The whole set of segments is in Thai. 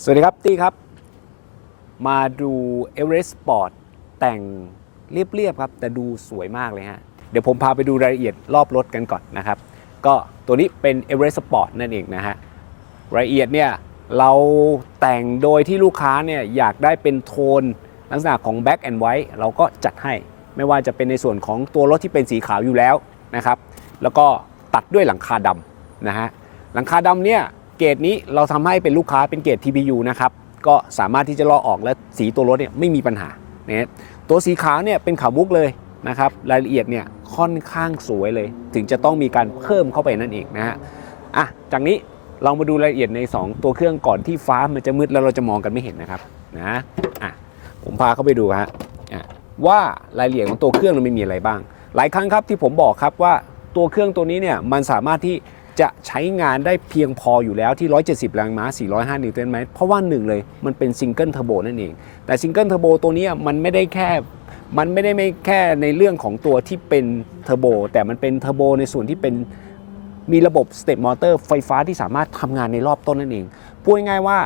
สวัสดีครับตี้ครับ มาดู Everest Sport แต่งเรียบๆครับ แต่ดูสวยมากเลยฮะ เดี๋ยวผมพาไปดูรายละเอียดรอบรถกันก่อนนะครับ ก็ตัวนี้เป็น Everest Sport นั่นเองนะฮะ รายละเอียดเนี่ย เราแต่งโดยที่ลูกค้าเนี่ย อยากได้เป็นโทนลักษณะของ Black and White เราก็จัดให้ ไม่ว่าจะเป็นในส่วนของตัวรถที่เป็นสีขาวอยู่แล้วนะครับ แล้วก็ตัดด้วยหลังคาดำนะฮะ หลังคาดำเนี่ย เกรดนี้เราทำให้เป็นลูกค้าเป็นเกรด TPU นะครับก็สามารถที่จะลอกออกและสีตัวรถเนี่ยไม่มีปัญหานะตัวสีขาวเนี่ยเป็นขาวมุกเลยนะครับรายละเอียดเนี่ยค่อนข้างสวยเลย ถึงจะต้องมีการเพิ่มเข้าไปนั่นเองนะฮะอะจากนี้เรามาดูรายละเอียดใน 2 ตัวเครื่องก่อนที่ฟ้ามันจะมืดแล้วเราจะมองกันไม่เห็นนะครับนะอะผมพาเข้าไปดูฮะอะว่ารายละเอียดของตัวเครื่องมันมีอะไรบ้าง หลายครั้งครับที่ผมบอกครับว่าตัวเครื่องตัวนี้เนี่ยมันสามารถที่ จะใช้งานได้เพียงพออยู่แล้วที่ 170 แรงม้า 405 นิวตันเมตรเพราะว่าหนึ่งเลยมันเป็นซิงเกิลเทอร์โบนั่นเอง แต่ซิงเกิลเทอร์โบตัวนี้มันไม่ได้แค่มันไม่ได้ไม่แค่ในเรื่องของตัวที่เป็นเทอร์โบแต่มันเป็นเทอร์โบในส่วนที่เป็นมีระบบสเต p มอเตอร์ไฟฟ้าที่สามารถทำงานในรอบต้นนั่นเองพูดง่ายๆว่า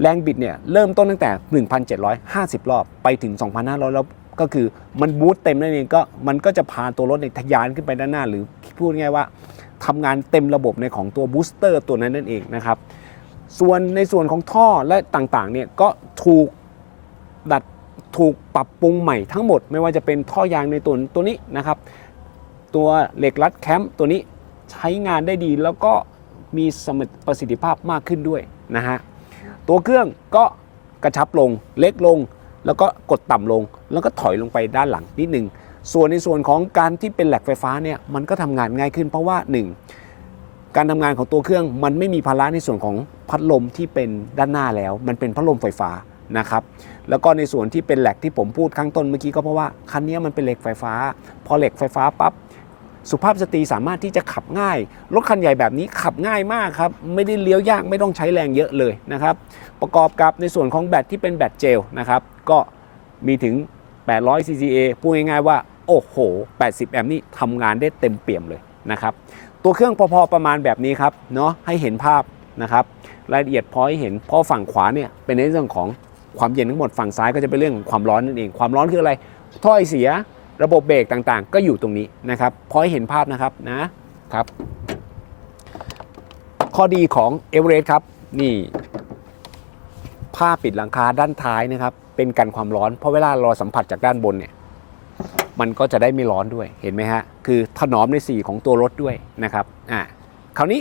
แรงบิดเนี่ยเริ่มต้นตั้งแต่ 1,750 รอบไปถึง 2,500แล้วก็คือมันบูสต์เต็มนั่นเองก็มันก็จะพาตัวรถในทะยานขึ้นไปด้านหน้า หรือพูดง่ายๆว่า ทำงานเต็มระบบในของตัวบูสเตอร์ตัวนั้นนั่นเองนะครับส่วนในส่วนของท่อและต่างๆเนี่ยก็ถูกดัดถูกปรับปรุงใหม่ทั้งหมด ไม่ว่าจะเป็นท่อยางในตัวตัวนี้นะครับ ตัวเหล็กรัดแคมป์ตัวนี้ใช้งานได้ดีแล้วก็มีสมรรถประสิทธิภาพมากขึ้นด้วยนะฮะตัวเครื่องก็กระชับลงเล็กลง แล้วก็กดต่ำลง แล้วก็ถอยลงไปด้านหลังนิดนึง ส่วนในส่วนของการที่เป็นแหลกไฟฟ้าเนี่ยมันก็ทำงานง่ายขึ้นเพราะว่า 1 การทำงานของตัวเครื่องมันไม่มีภาระในส่วนของพัดลมที่เป็นด้านหน้าแล้ว มันเป็นพัดลมไฟฟ้านะครับแล้วก็ในส่วนที่เป็นแหลกที่ผมพูดข้างต้นเมื่อกี้ก็เพราะว่าคันนี้มันเป็นเหล็กไฟฟ้า พอเหล็กไฟฟ้าปั๊บสุภาพสตรีสามารถที่จะขับง่าย รถคันใหญ่แบบนี้ขับง่ายมากครับ ไม่ได้เลี้ยวยากไม่ต้องใช้แรงเยอะเลยนะครับ ประกอบกับในส่วนของแบตที่เป็นแบตเจลนะครับ ก็มีถึง 800 CCA พูดง่ายๆว่า โอ้โห 80 แอมป์นี่ทำงานได้เต็มเปี่ยมเลยนะครับ ตัวเครื่องพอๆประมาณแบบนี้ครับเนาะให้เห็นภาพนะครับ รายละเอียดพอให้เห็นเพราะฝั่งขวาเนี่ยเป็นในเรื่องของความเย็นทั้งหมดฝั่งซ้ายก็จะเป็นเรื่องของความร้อนนั่นเอง ความร้อนคืออะไรถ้อยเสียระบบเบรกต่างๆ ก็อยู่ตรงนี้นะครับพอให้เห็นภาพนะครับนะครับ ข้อดีของเอเวอเรสต์ครับนี่ผ้าปิดหลังคาด้านท้ายนะครับ เป็นกันความร้อน เพราะเวลาเราสัมผัสจากด้านบนเนี่ย มันก็จะได้ไม่ร้อนด้วยเห็นไหมฮะคือถนอมในสีของตัวรถด้วยนะครับอ่าคราวนี้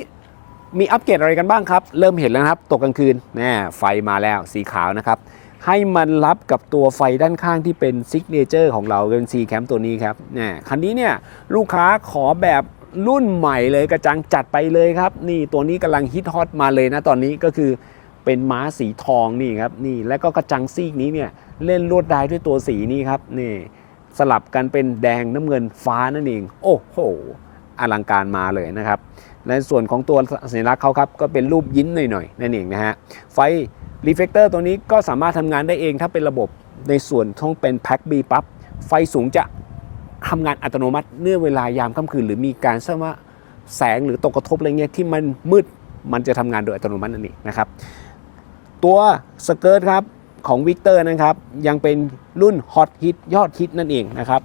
มีอัปเกรดอะไรกันบ้างครับ เริ่มเห็นแล้วครับตกกลางคืนแน่ไฟมาแล้วสีขาวนะครับ ให้มันรับกับตัวไฟด้านข้างที่เป็นซิกเนเจอร์ของเราเป็น C แคมตัวนี้ครับนี่คันนี้เนี่ยลูกค้าขอแบบรุ่นใหม่เลยกระจังจัดไปเลยครับ นี่ตัวนี้กำลังฮิตฮอตมาเลยนะตอนนี้ก็คือเป็นม้าสีทองนี่ครับนี่แล้วก็กระจังซีกนี้เนี่ยเล่นลวดลายด้วยตัวสีนี้ครับนี่ สลับกันเป็นแดงน้ำเงินฟ้านั่นเอง โอ้โหอลังการมาเลยนะครับในส่วนของตัวสัญลักษณ์เขาครับก็เป็นรูปยิ้นหน่อยๆนั่นเองนะฮะไฟรีเฟกเตอร์ตัวนี้ก็สามารถทำงานได้เองถ้าเป็นระบบในส่วนท้องเป็นแพ็ค B ปั๊บไฟสูงจะทำงานอัตโนมัติเนื่อเวลายามค่ำคืน หรือมีการสว่าแสงหรือตกกระทบอะไรเงี้ยที่มันมืดมันจะทำงานโดยอัตโนมัตินั่นเองนะครับตัวสเกิร์ตครับ ของวิกเตอร์นะครับ ยังเป็นรุ่นฮอตฮิตยอดฮิตนั่นเองนะครับ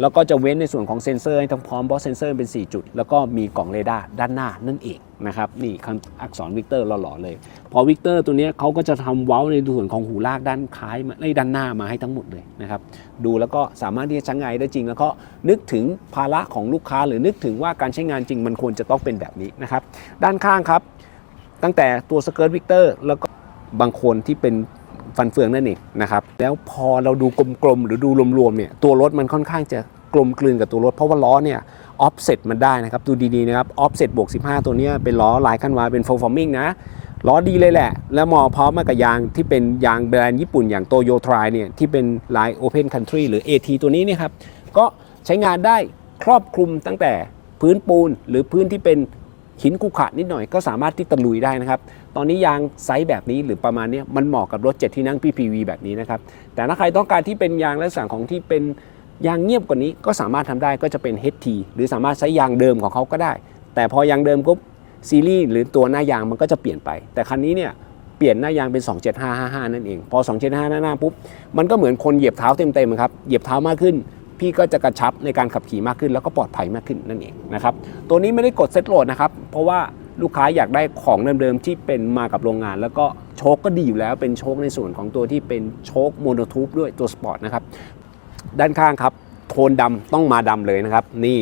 แล้วก็จะเว้นในส่วนของเซ็นเซอร์ให้ทั้งพร้อมเพราะเซ็นเซอร์เป็น 4 จุด แล้วก็มีกล่องเรดาร์ด้านหน้านั่นเองนะครับนี่คำอักษรวิกเตอร์หล่อๆเลย พอวิกเตอร์ตัวนี้เขาก็จะทำเว้าในส่วนของหูลากด้านท้ายมาในด้านหน้ามาให้ทั้งหมดเลยนะครับ ดูแล้วก็สามารถที่จะใช้งานได้จริง แล้วก็นึกถึงภาระของลูกค้า หรือนึกถึงว่าการใช้งานจริงมันควรจะต้องเป็นแบบนี้นะครับ ด้านข้างครับ ตั้งแต่ตัวสเกิร์ตวิกเตอร์แล้วก็บางคนที่เป็น ฟันเฟืองนั่นเองนะครับแล้วพอเราดูกลมๆหรือดูรวมๆเนี่ยตัวรถมันค่อนข้างจะกลมกลืนกับตัวรถ เพราะว่าล้อเนี่ยออฟเซ็ตมันได้นะครับดูดีๆนะครับออฟเซ็ตบวก 15 ตัวนี้เป็นล้อลายขั้นวาเป็น f ฟ r ร์มิงนะล้อดีเลยแหละ แล้วมอพร้อมมากับยางที่เป็นยางแบรนด์ญี่ปุ่นอย่างโตโยทรายเนี่ยที่เป็นลาย Open Country หรือ AT ตัวนี้เนี่ยครับก็ใช้งานได้ครอบคลุมตั้งแต่พื้นปูนหรือพื้นที่เป็น หินขรุขระนิดหน่อยก็สามารถที่ตะลุยได้นะครับ ตอนนี้ยางไซส์แบบนี้หรือประมาณนี้มันเหมาะกับรถ7ที่นั่ง PPV แบบนี้นะครับ แต่ถ้าใครต้องการที่เป็นยางลักษณะของที่เป็นยางเงียบกว่านี้ก็สามารถทำได้ก็จะเป็น HT หรือสามารถใช้ยางเดิมของเขาก็ได้ แต่พอยางเดิมปุ๊บซีรีส์หรือตัวหน้ายางมันก็จะเปลี่ยนไป แต่คันนี้เนี่ยเปลี่ยนหน้ายางเป็น 27555 นั่นเอง พอ 275หน้าหน้าปุ๊บ มันก็เหมือนคนเหยียบเท้าเต็มๆครับ เหยียบเท้ามากขึ้น พี่ก็จะกระชับในการขับขี่มากขึ้น แล้วก็ปลอดภัยมากขึ้นนั่นเองนะครับตัวนี้ไม่ได้กดเซตโหลดนะครับเพราะว่าลูกค้าอยากได้ของเดิมๆที่เป็นมากับโรงงาน แล้วก็โชคก็ดีอยู่แล้วเป็นโชคในส่วนของตัวที่เป็นโชคโมโนทูบด้วยตัวสปอร์ตนะครับด้านข้างครับโทนดำต้องมาดำเลยนะครับ นี่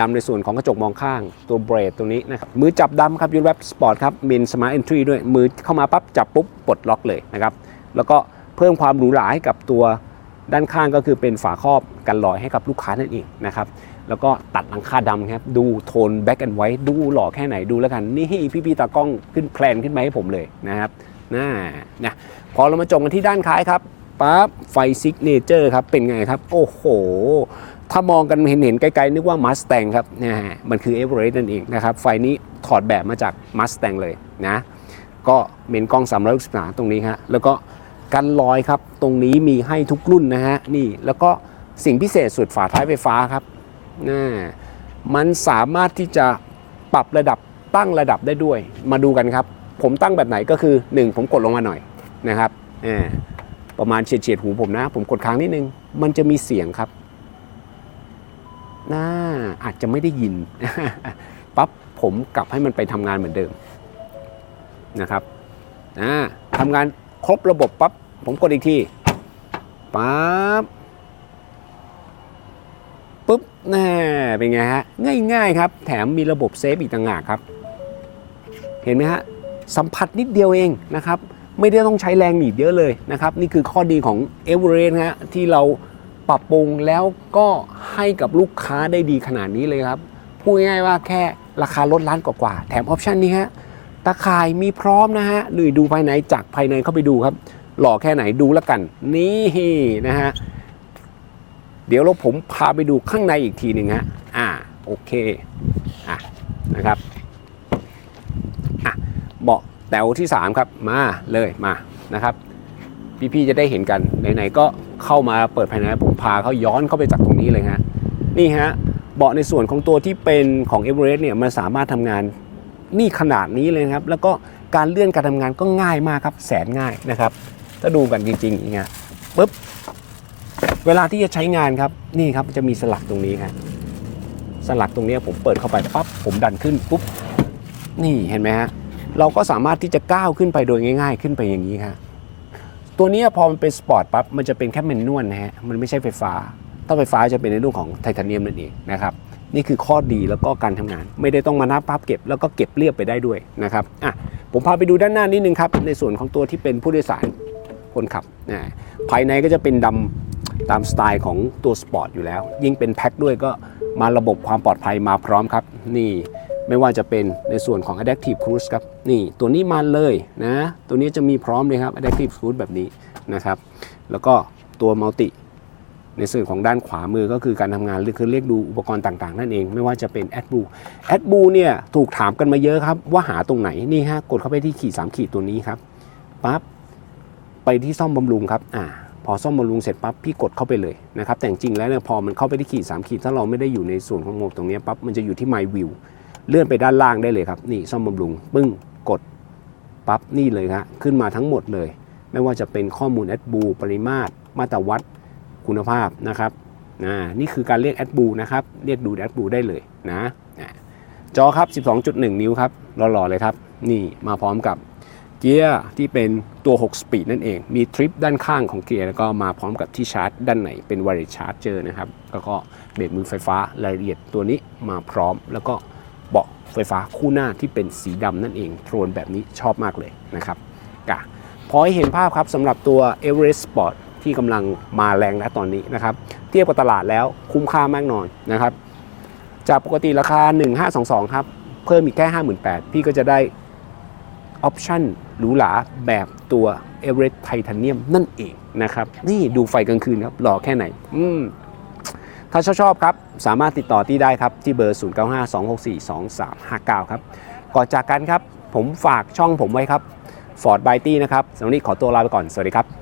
ดำในส่วนของกระจกมองข้างตัวเบรดตัวนี้นะครับมือจับดำครับยูนแวบสปอร์ตครับมีสมาร์ทเอนทรีด้วยมือเข้ามาปั๊บจับปุ๊บปลดล็อกเลยนะครับแล้วก็เพิ่มความหรูหราให้กับตัว ด้านข้างก็คือเป็นฝาครอบกันรอยให้กับลูกค้านั่นเองนะครับแล้วก็ตัดหลังคาดำครับดูโทนแบ็กแอนด์ไวท์ดูหล่อแค่ไหนดูแล้วกัน นี่พี่ๆตากล้องขึ้นแพลนขึ้นมาให้ผมเลยนะครับน่านะพอเรามาจบกันที่ด้านท้ายครับปั๊บไฟซิกเนเจอร์ครับเป็นไงครับ โอ้โห ถ้ามองกันเห็นเห็นไกลๆ นึกว่า Mustang ครับนะฮะมันคือ Everest นั่นเองนะครับ ไฟนี้ถอดแบบมาจาก Mustang เลยนะ ก็เมนกล้อง 360ตรงนี้ฮะแล้วก็ กันลอยครับ ตรงนี้มีให้ทุกรุ่นนะฮะนี่แล้วก็สิ่งพิเศษสุดฝาท้ายไฟฟ้าครับน่ามันสามารถที่จะปรับระดับตั้งระดับได้ด้วย มาดูกันครับ ผมตั้งแบบไหนก็คือ 1 ผมกดลงมาหน่อยนะครับอ่ประมาณเฉียดๆหูผมนะ ผมกดค้างนิดนึง มันจะมีเสียงครับน่าอาจจะไม่ได้ยินปั๊บผมกลับให้มันไปทำงานเหมือนเดิมนะครับอ่าทำงาน ครบระบบปั๊บผมกดอีกทีปั๊บปุ๊บน่าเป็นไงฮะ ง่ายๆครับ แถมมีระบบเซฟอีกต่างหากครับ เห็นไหมฮะ สัมผัสนิดเดียวเองนะครับ ไม่ได้ต้องใช้แรงหนีบเยอะเลยนะครับ นี่คือข้อดีของ e v e r e s t ฮะที่เราปรับปรุงแล้วก็ให้กับลูกค้าได้ดีขนาดนี้เลยครับ พูดง่ายๆว่าแค่ราคาลดล้านกว่าๆแถมออปชันนี้ฮะ ตาข่ายมีพร้อมนะฮะหรือดูภายในจากภายในเข้าไปดูครับ หล่อแค่ไหนดูแล้วกัน นี่นะฮะ เดี๋ยวเราผมพาไปดูข้างในอีกทีหนึ่งฮะ อ่า โอเค อะ นะครับ อะ เบาะแถวที่ 3 ครับ มาเลยมา นะครับ พี่ๆจะได้เห็นกัน ไหนๆก็เข้ามาเปิดภายในผมพาเขาย้อนเข้าไปจากตรงนี้เลยฮะ นี่ฮะ เบาะในส่วนของตัวที่เป็นของ e v e r e s t เนี่ย มันสามารถทำงาน นี่ขนาดนี้เลยครับ แล้วก็การเลื่อนการทำงานก็ง่ายมากครับ แสนง่ายนะครับ ถ้าดูกันจริงๆอย่างเงี้ยปุ๊บ เวลาที่จะใช้งานครับ นี่ครับจะมีสลักตรงนี้ครับสลักตรงนี้ผมเปิดเข้าไปปั๊บผมดันขึ้นปุ๊บ นี่เห็นไหมฮะ เราก็สามารถที่จะก้าวขึ้นไปโดยง่าย ๆ ขึ้นไปอย่างนี้ครับตัวนี้พอมันเป็นสปอร์ตปั๊บมันจะเป็นแค่แมนนวลนะฮะ มันไม่ใช่ไฟฟ้า ถ้าไฟฟ้าจะเป็นในรื่องของไทเทเนียมนั่นเองนะครับ นี่คือข้อดีแล้วก็การทำงาน ไม่ได้ต้องมานับภาพเก็บแล้วก็เก็บเรียบไปได้ด้วยนะครับอะผมพาไปดูด้านหน้านิดนึงครับ ในส่วนของตัวที่เป็นผู้โดยสารคนขับนะภายในก็จะเป็นดำตามสไตล์ของตัวสปอร์ตอยู่แล้ว ยิ่งเป็นแพ็คด้วยก็มาระบบความปลอดภัยมาพร้อมครับ นี่ไม่ว่าจะเป็นในส่วนของ Adaptive Cruise ครับ นี่ตัวนี้มาเลยนะ ตัวนี้จะมีพร้อมเลยครับ Adaptive Cruise แบบนี้นะครับ แล้วก็ตัวมัลติ ในส่วนของด้านขวามือก็คือการทำงานหรือคือเรียกดูอุปกรณ์ต่างๆ นั่นเองไม่ว่าจะเป็น a d b l u a d b l u เนี่ยถูกถามกันมาเยอะครับ ว่าหาตรงไหนนี่ฮะกดเข้าไปที่ขีด3ขีดตัวนี้ครับปั๊บไปที่ซ่อมบำรุงครับอ่าพอซ่อมบำรุงเสร็จปั๊บพี่กดเข้าไปเลยนะครับแต่จริงๆแล้วเนี่ยพอมันเข้าไปที่ขีด3ขีดถ้าเราไม่ได้อยู่ในส่วนของโหมดตรงนี้ปั๊บมันจะอยู่ที่ My View เลื่อนไปด้านล่างได้เลยครับนี่ซ่อมบำรุงปึ้งกดปั๊บนี่เลยครับขึ้นมาทั้งหมดเลย ไม่ว่าจะเป็นข้อมูล a d b l u ปริมาตร มาตรวัด คุณภาพนะครับนะนี่คือการเรียกแอดบูนะครับ เรียกดูแอดบูได้เลยนะนะจอครับ 12.1 นิ้วครับหล่อๆเลยครับ นี่มาพร้อมกับเกียร์ที่เป็นตัว 6 สปีดนั่นเอง มีทริปด้านข้างของเกียร์แล้วก็มาพร้อมกับที่ชาร์จด้านไหนเป็นว i ร e ชาร์จเจอร์นะครับ แล้วก็เบรกมือไฟฟ้ารายละเอียดตัวนี้มาพร้อม แล้วก็เบาะไฟฟ้าคู่หน้าที่เป็นสีดำนั่นเอง โทนแบบนี้ชอบมากเลยนะครับกะพอให้เห็นภาพครับสำหรับตัว Everest Sport ที่กำลังมาแรงนะตอนนี้นะครับ เทียบกับตลาดแล้วคุ้มค่ามากนอนนะครับ จากปกติราคา 1522 ครับ เพิ่มอีกแค่ 58,000 พี่ก็จะได้ออปชั่นหรูหราแบบตัว e v e r e s t Titanium นั่นเองนะครับ นี่ดูไฟกลางคืนครับ หล่อแค่ไหน อืมถ้าชอบครับ สามารถติดต่อที่ได้ครับ ที่เบอร์ 0952642359 ครับ ก่อนจากกันครับ ผมฝากช่องผมไว้ครับ Ford b y t นะครับสำหรับนี้ขอตัวลาไปก่อน สวัสดีครับ